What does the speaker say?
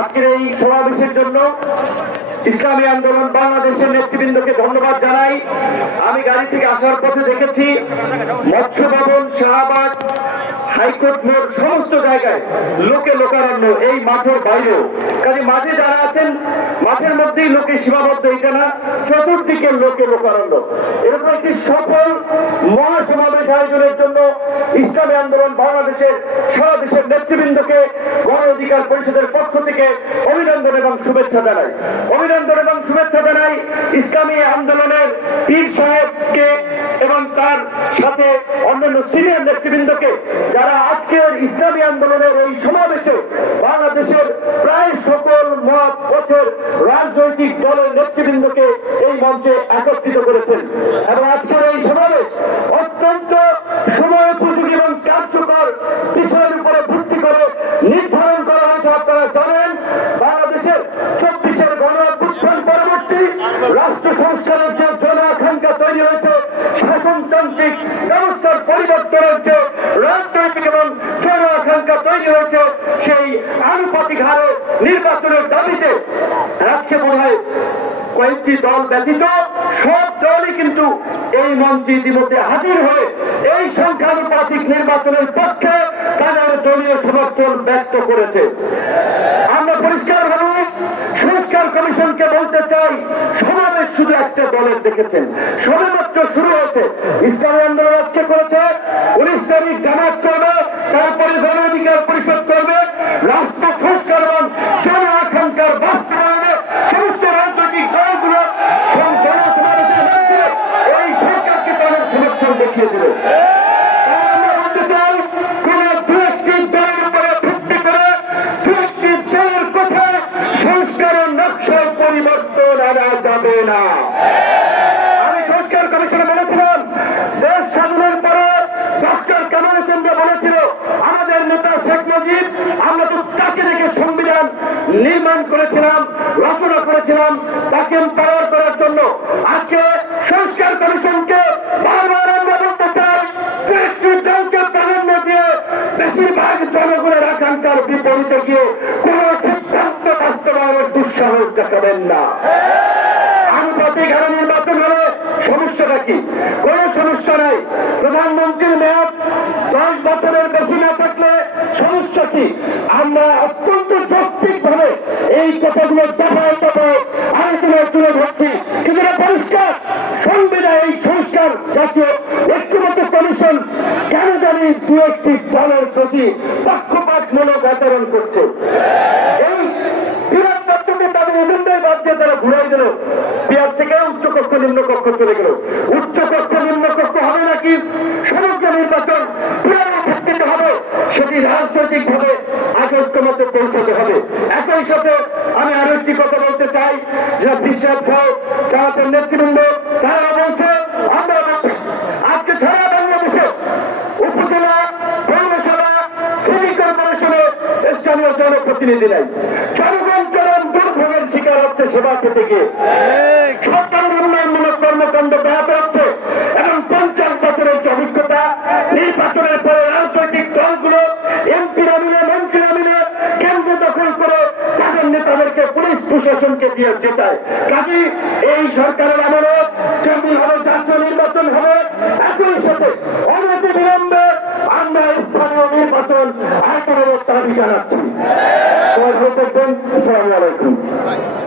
আজকের এই সমাবেশের জন্য ইসলামী আন্দোলন বাংলাদেশের নেতৃবৃন্দকে ধন্যবাদ জানাই। আমি গাড়ি থেকে আসার পথে দেখেছি মৎস্য ভবন শাহবাগ, হাইকোর্ট মোড়, সমস্ত জায়গায় লোকে লোকারণ্য এই মাঠের বাইরেও। কাজে মাঠে যারা আছেন, মাঠের মধ্যেই লোকে সীমাবদ্ধ এটা না, চতুর্দিকে লোকে লোকারণ্য। এরকম একটি সফল মহাসমাবেশ আয়োজনের জন্য ইসলামী আন্দোলন বাংলাদেশের সারা দেশের নেতৃবৃন্দকে গণ অধিকার পরিষদের পক্ষ থেকে অভিনন্দন এবং শুভেচ্ছা জানাই। অভিনন্দন এবং শুভেচ্ছা জানাই ইসলামী আন্দোলনের পীর সাহেবকে এবং তার সাথে অন্যান্য সিনিয়র নেতৃবৃন্দকে, যারা আজকের ইসলামী আন্দোলনের এই সমাবেশে বাংলাদেশের প্রায় সকল মত, পথের রাজনৈতিক দলের নেতৃবৃন্দকে এই মঞ্চে একত্রিত করেছেন। এবং আজকের এই সমাবেশ রাষ্ট্র সংস্কারের যে জন আকাঙ্ক্ষা তৈরি হয়েছে, শাসনতান্ত্রিক ব্যবস্থার পরিবর্তনের যে রাজনৈতিক এবং জন আকাঙ্ক্ষা তৈরি হয়েছে, সেই আনুপাতিক হারে নির্বাচনের দাবিতে আজকে মনে হয় কয়েকটি দল ব্যতীত সব দলই কিন্তু এই মঞ্চে ইতিমধ্যে হাজির হয়ে এই সংখ্যানুপাতিক নির্বাচনের পক্ষে তাদের দলীয় সমর্থন ব্যক্ত করেছে আমরা পরিষ্কার ভাবে সংস্কার কমিশনকে বলতে চাই, সমাবেশ শুধু একটা দলের দেখেছেন। সবেমাত্র শুরু হয়েছে। ইসলামী আন্দোলন আজকে করেছে। উনিশ তারিখ জামাত করবে, তারপরে গণ অধিকার পরিষদ করবে, রাষ্ট্র সংস্কার এবং জন আকাঙ্ক্ষার বাস্তবায়নে সমস্ত রাজনৈতিক দলগুলো এই সরকারকে তাদের সমর্থন দেখিয়ে দেবে। না। আমি সংস্কার কমিশনে বলেছিলাম, দেশ স্বাধীনের পরে ডক্টর কামাল চন্দ্র বলেছিল। আমাদের নেতা শেখ মুজিব, আমরা তো তাকে রেখে সংবিধান নির্মাণ করেছিলাম, রচনা করেছিলাম, তাকে পাওয়ার করার জন্য। আজকে সংস্কার কমিশনকে বারবার আমরা বলতে চাই দলকে প্রাধান্য দিয়ে বেশিরভাগ জনগণের আকাঙ্ক্ষার বিপরীতে গিয়ে কোন সিদ্ধান্ত বাস্তবায়নের দুঃসাহস দেখাবেন না। আনুপাতিক হারে নির্বাচন হলে সমস্যাটা কি? কোন সমস্যা নাই। প্রধানমন্ত্রীর মেয়াদ দশ বছরের বেশি না থাকলে সমস্যা কি? আমরা অত্যন্ত যৌক্তিক ভাবে এই কথাগুলো দফায় দফায় আলোচনায় তুলে ধরছি। কিন্তু পরিষ্কার। সংবিধান এই সংস্কার জাতীয় ঐক্যমত কমিশন কেন জানি দু একটি দলের প্রতি পক্ষপাতমূলক আচরণ করছে। এই বিরাট পদ্ধতি তাদের এজেন্ডায় বাদ দিয়ে তারা ঘুরাই দিল। বিহার থেকে উচ্চ কক্ষ নিম্ন কক্ষ চলে গেল। উচ্চ কক্ষ নিম্ন কক্ষ হবে নাকি? সমগ্র নির্বাচন সেটি রাজনৈতিক ভাবে আগস্তমতে পৌঁছাতে হবে। একই সাথে আমি আরও একটি কথা বলতে চাই, যে বিশ্বাস জামাতের নেতৃবৃন্দ, তারা বলছে, আমরা আজকে সারা বাংলাদেশে উপজেলা, পৌরসভা, সিটি কর্পোরেশনে স্থানীয় জনপ্রতিনিধি নাই। জনগণ চরম দুর্ভোগের শিকার হচ্ছে সেবা পেতে গিয়ে। নির্বাচনের পরে রাজনৈতিক দলগুলো এমপিরা মিলে মন্ত্রীরা মিলে কেন্দ্র দখল করে তাদের নেতাদেরকে পুলিশ প্রশাসনকে দিয়ে জেতায়। কাজী এই সরকারের আমলে যদি হবে জাতীয় নির্বাচন হবে, একই সাথে অনতি বিলম্বে আমরা স্থানীয় নির্বাচন আইনের দাবি জানাচ্ছি। থাকবেন আসসালামু আলাইকুম।